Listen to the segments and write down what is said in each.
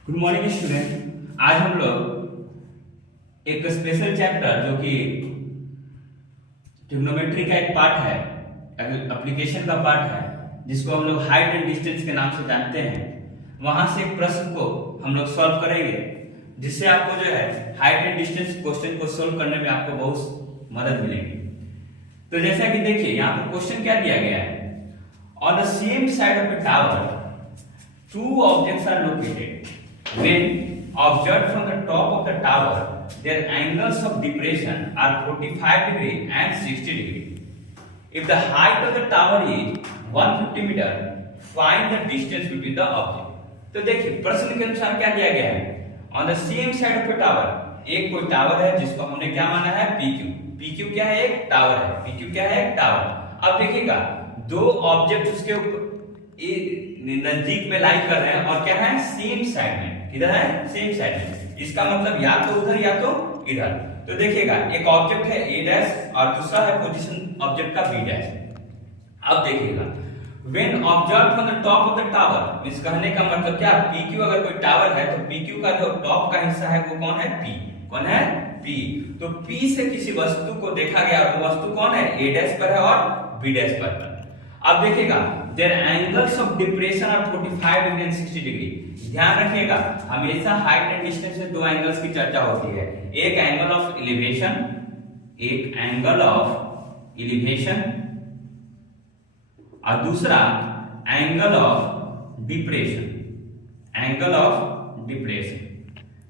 Good morning student. आज हम लोग एक स्पेशल चैप्टर जो कि ट्रिग्नोमेट्री का एक पार्ट है, एप्लीकेशन का पार्ट है, जिसको हम लोग हाइट एंड डिस्टेंस के नाम से जानते हैं, वहां से एक प्रश्न को हम लोग सॉल्व करेंगे, जिससे आपको जो है हाइट एंड डिस्टेंस क्वेश्चन को सॉल्व करने में आपको बहुत मदद मिलेगी। तो जैसा कि देखिए यहाँ पर क्वेश्चन क्या दिया गया है, on the same side of A tower two objects are located. When observed from the top of the tower, their angles of depression are 45 degree and 60 degree. If the height of the tower is 150 meter, find the distance between the object. तो देखिए प्रश्न के अनुसार क्या दिया गया है, on the same side of a tower, एक कोई टावर है जिसको हमने क्या माना है PQ. PQ क्या है, एक टावर है, PQ क्या है, एक टावर। अब देखिएगा दो ऑब्जेक्ट उसके नजदीक में लाई कर रहे हैं और क्या है, सेम साइड में। किधर है, सेम साइड में। इसका मतलब या तो उधर या तो इधर। तो देखिएगा एक ऑब्जेक्ट है A डैश और दूसरा है पोजीशन ऑब्जेक्ट का B डैश। अब देखिएगा when observed from the top of the tower, इस कहने का मतलब क्या, PQ अगर कोई टावर है तो PQ का जो टॉप का हिस्सा है वो कौन है, P। कौन है, P। तो P से किसी वस्तु को देखा गया, वो वस्तु कौन है, A डैश पर है और B डैश पर। अब देखिएगा their angles of depression are 45 degree and 60 degree। ध्यान रखिएगा हमेशा हाइट एंड डिस्टेंस में दो एंगल्स की चर्चा होती है, एक एंगल ऑफ एलिवेशन, एक एंगल ऑफ एलिवेशन और दूसरा angle of depression, angle of depression.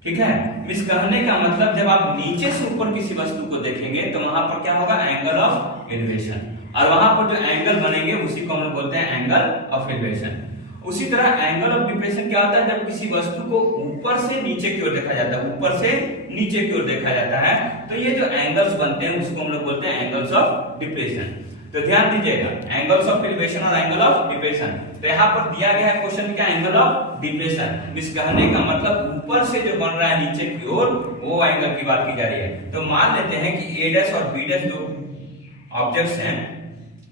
ठीक है, इस कहने का मतलब जब आप नीचे से ऊपर किसी वस्तु को देखेंगे तो वहां पर क्या होगा, एंगल ऑफ एलिवेशन, और वहां पर जो एंगल बनेंगे उसी को हम लोग बोलते हैं एंगल ऑफ एलिवेशन। उसी तरह एंगल ऑफ डिप्रेशन क्या होता है, जब किसी वस्तु को ऊपर से नीचे की ओर देखा जाता है, ऊपर से नीचे की ओर देखा जाता है, तो ये जो एंगल्स बनते हैं उसको हम लोग बोलते हैं एंगल्स ऑफ डिप्रेशन। तो ध्यान दीजिएगा एंगल्स ऑफ एलिवेशन और एंगल ऑफ डिप्रेशन। तो यहाँ पर दिया गया है क्वेश्चन क्या, एंगल ऑफ डिप्रेशन। इस कहने का मतलब ऊपर से जो बन रहा है नीचे की ओर, वो एंगल की बात की जा रही है। तो मान लेते हैं कि A डैश और B डैश दो ऑब्जेक्ट्स हैं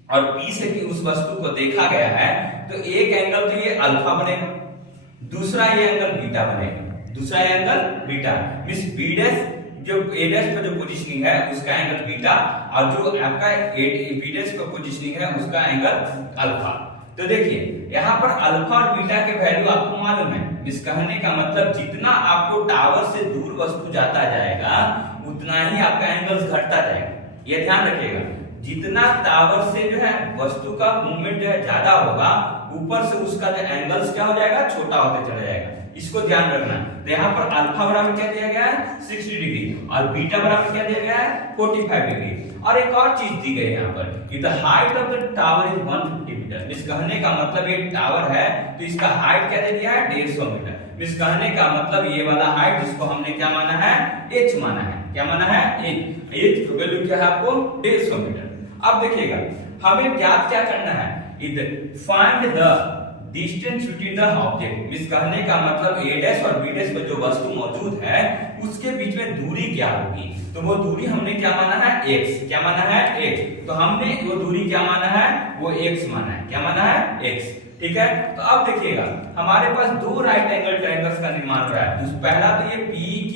और P से कि उस वस्तु को देखा गया है, तो एक एंगल तो ये अल्फा बनेगा, दूसरा ये एंगल बीटा बनेगा, दूसरा angle beta. Miss B dash जो A डैश पर जो पोजीशनिंग है उसका एंगल बीटा, और जो आपका B डैश पर पोजीशनिंग है उसका एंगल अल्फा। तो देखिए यहाँ पर अल्फा और बीटा के वैल्यू आपको मालूम है। इस कहने का मतलब जितना आपको टावर से दूर वस्तु जाता जाएगा उतना ही आपका एंगल्स घटता जाएगा। ये ध्यान रखिएगा, जितना टावर से जो है वस्तु का मूवमेंट जो है ज्यादा होगा, ऊपर से उसका जो एंगल्स क्या हो जाएगा, छोटा होते चला जाएगा। इसको ध्यान रखना। तो यहाँ पर अल्फा बराबर क्या दिया गया है, 60 डिग्री, और बीटा बराबर क्या दिया गया है, 45 डिग्री। और एक और चीज दी गई है यहाँ पर कि the height of the tower is 150 metre. इस कहने का मतलब ये टावर है तो इसका हाइट क्या दे दिया है, 150 मीटर। इस कहने का मतलब ये वाला हाइट जिसको हमने क्या माना है, h माना है। क्या माना है, h की वैल्यू क्या है आपको, 150 मीटर। अब देखिएगा हमें ज्ञात क्या करना है, find the distance between the object. इस कहने का मतलब A डैश और B डैश पर जो वस्तु मौजूद है उसके बीच में दूरी क्या होगी, तो वो दूरी हमने क्या माना है, x। क्या माना है, x। तो हमने वो दूरी क्या माना है, वो x माना है। क्या माना है, x। ठीक है, तो अब देखिएगा हमारे पास दो राइट एंगल ट्रायंगल्स का निर्माण हो रहा है। पहला तो ये PQ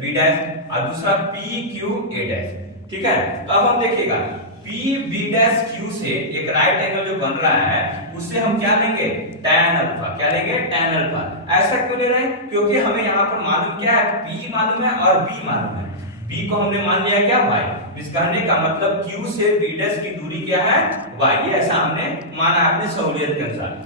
B डैश और दूसरा PQ A डैश। ठीक है, तो अब हम देखिएगा PB डैश Q से एक राइट एंगल जो बन रहा है उससे हम क्या लेंगे, tan अल्फा। क्या लेंगे, tan अल्फा। ऐसा क्यों ले रहे हैं, क्योंकि हमें यहाँ पर मालूम क्या है, P मालूम है और B मालूम है। B को हमने मान लिया क्या, y। इस कहने का मतलब Q से B डैश की दूरी क्या है, y। ये ऐसा हमने माना अपनी सहूलियत के अनुसार।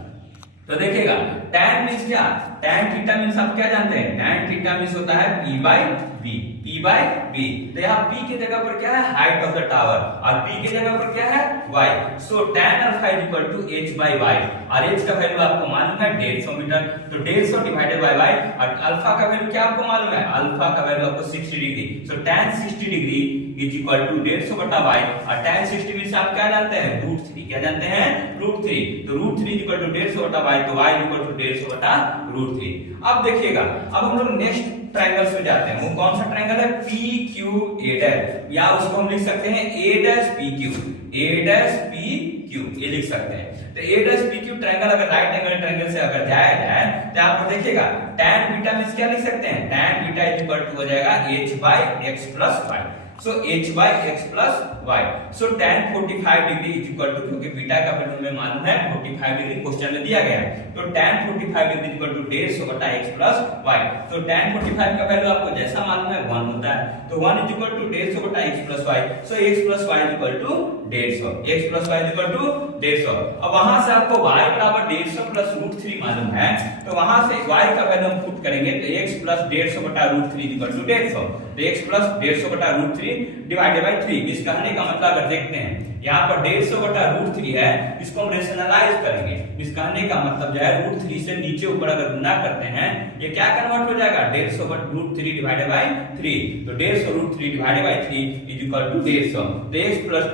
तो देखिएगा tan मींस क्या, tan थीटा मींस आप क्या जानते हैं, tan थीटा मींस होता है P by B। P by B। तो यहाँ P की जगह पर क्या है, हाइट ऑफ द टावर, और B की जगह पर क्या है, y। So tan alpha is equal to h by y, और h का वैल्यू आपको मालूम है 150 मीटर। तो 150 डिवाइडेड बाय y, और अल्फा का वैल्यू क्या आपको मालूम है, अल्फा का वैल्यू आपको 60 degree. So tan 60 degree is equal to 150 बटा y, और tan 60 मींस आप क्या जानते हैं, √3। क्या जानते हैं, √3। तो √3 इज इक्वल टू 150 बटा y, तो y इज इक्वल टू 150 बटा √3। अब देखिएगा अब हम लोग नेक्स्ट ट्रायंगल्स में जाते हैं। वो कौन सा ट्रायंगल है, PQA डैश, या उसको हम लिख सकते हैं A dash PQ। A dash PQ ये लिख सकते हैं। तो ए डैश पी क्यू ट्रायंगल अगर राइट एंगल ट्रायंगल से अगर जाया जाए तो आपको देखिएगा tan बीटा मींस क्या लिख सकते हैं, tan beta is equal to हो जाएगा h by x plus y। So h by x plus y। So tan 45 degree is equal to, क्योंकि बीटा का वैल्यू हमें मालूम है 45 डिग्री क्वेश्चन में दिया गया है, तो tan 45 degree is equal to 150 बटा x प्लस y। तो tan 45 का वैल्यू आपको जैसा मालूम है 1 होता है, तो 1 इज इक्वल टू 150 बटा x plus y। So x plus y is equal to 150, x plus y is equal to 150। अब वहां से आपको y बराबर 150 प्लस √3 मालूम है, तो वहां से y का वैल्यू हम पुट करेंगे तो x प्लस 150 बटा √3 इज इक्वल टू 150, तो x प्लस 150 बटा √3 डिवाइडेड बाय 3। इस कहने का मतलब अगर देखते हैं यहाँ पर 150 बटा √3 है, इसको हम रेशनलाइज करेंगे। इस कहने का मतलब जो है √3 से नीचे ऊपर अगर गुना करते हैं ये क्या कन्वर्ट हो जाएगा, 150 बटा √3 डिवाइडेड बाय 3। तो 150 √3 divided by 3 is equal to 150। तो x प्लस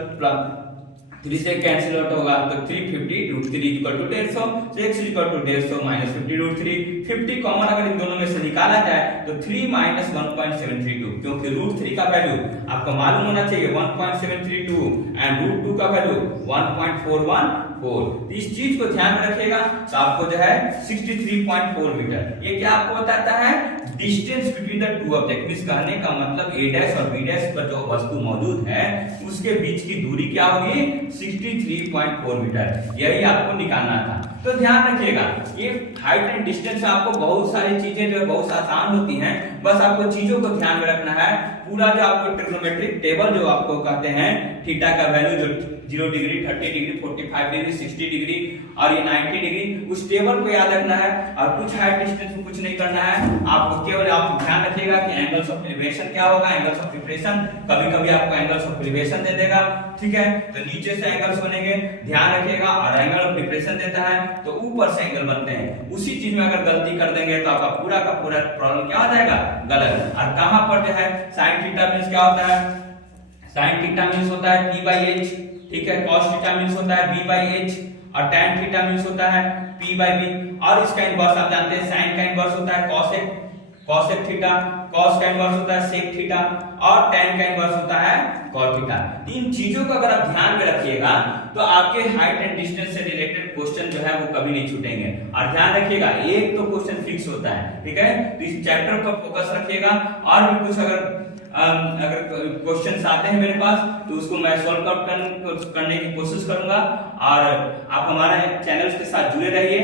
3 से कैंसिल आउट होगा तो 350 √3 इज इक्वल टू 150। तो x is equal to 150 minus 50 √3। 50 common अगर इन दोनों में से निकाला जाए तो 3 माइनस 1.732, क्योंकि √3 का वैल्यू आपको मालूम होना चाहिए 1.732 एंड √2 का वैल्यू 1.414। इस चीज को ध्यान में रखिएगा तो आपको जो है 63.4 मीटर, ये क्या आपको बताता है, distance between the two object. इस कहने का मतलब a डैश और b डैश पर जो वस्तु मौजूद है उसके बीच की दूरी क्या होगी, 63.4 मीटर। यही आपको निकालना था। तो ध्यान रखिएगा ये हाइट एंड डिस्टेंस में आपको बहुत सारी चीजें जो है बहुत आसान होती हैं, बस आपको चीजों को ध्यान में रखना है। पूरा जो आपको ट्रिग्नोमेट्रिक टेबल जो आपको कहते हैं, थीटा का वैल्यू जो 0 डिग्री, 30 डिग्री, 45 डिग्री, 60 डिग्री और ये 90 डिग्री, उस टेबल को याद रखना है। और कुछ हाइट डिस्टेंस में कुछ नहीं करना है आपको, केवल आप ध्यान रखिएगा कि एंगल्स ऑफ एलिवेशन क्या होगा, एंगल्स ऑफ डिप्रेशन। कभी-कभी आपको एंगल्स ऑफ एलिवेशन दे देगा, ठीक है, तो नीचे से एंगल्स बनेंगे, ध्यान रखिएगा। और एंगल ऑफ डिप्रेशन देता है तो ऊपर से एंगल बनते हैं। उसी चीज में अगर गलती कर देंगे तो आपका पूरा का पूरा प्रॉब्लम क्या हो जाएगा, गलत। और कहां पर जो है sin थीटा मींस क्या होता है, sin थीटा मींस होता है p/h, ठीक है, cos थीटा मींस होता है b/h और tan थीटा मींस होता है p/b। और इसका इनवर्स आप जानते हैं, sin का इनवर्स होता है cosec थीटा, cos का इनवर्स होता है sec थीटा और tan का इनवर्स होता है cot थीटा। इन चीजों को अगर आप ध्यान में रखिएगा तो आपके हाइट एंड डिस्टेंस से रिलेटेड क्वेश्चन जो है वो कभी नहीं छूटेंगे। और ध्यान रखिएगा एक तो क्वेश्चन फिक्स होता है, ठीक है, तो इस चैप्टर पर फोकस रखिएगा। और भी कुछ अगर क्वेश्चंस आते हैं मेरे पास तो उसको मैं सॉल्व आउट करने की कोशिश करूंगा। और आप हमारे चैनल के साथ जुड़े रहिए।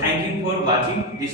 Thank you for watching this.